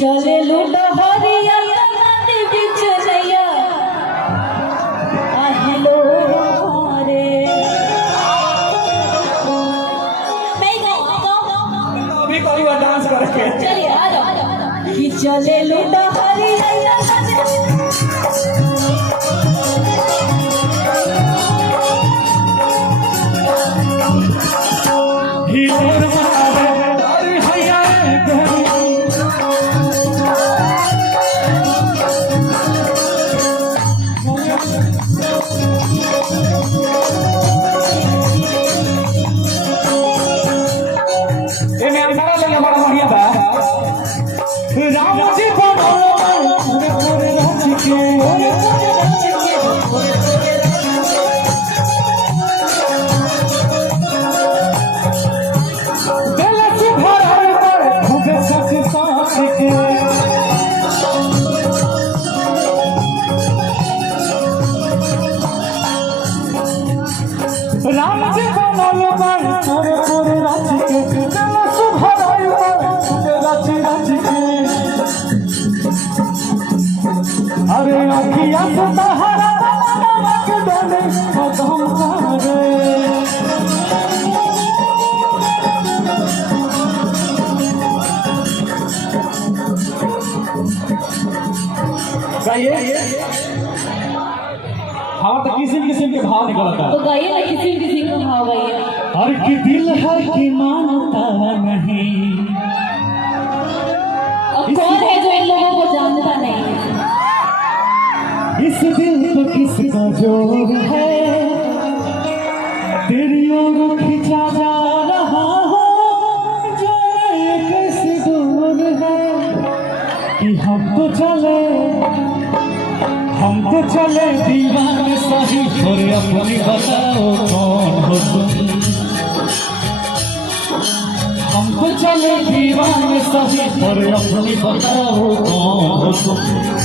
चले लूटा हरिया नदी बीच नैया हेलो रे मैं अभी करूँगा डांस करके। चलिए आ जाओ कि चले लूटा हरिया राम जी अरे अखिया से तहरा के डोले कदम करे गाइए। हाँ तो किसी किसी के भाव निकलता है तो गाइए ना किसी किसी का भाव गाइए। हर की दिल है कि मानता नहीं। अब कौन है जो इन लोगों को जानता नहीं? इस दिल पे किसका जोर है तेरी ओर खिंचा जा रहा है जाने कैसे दूर है कि हम तो चले दीवाने सही और अपनी बताओ कौन हो तुम। हम तो चले दीवाने सही और अपनी बताओ कौन हो तुम।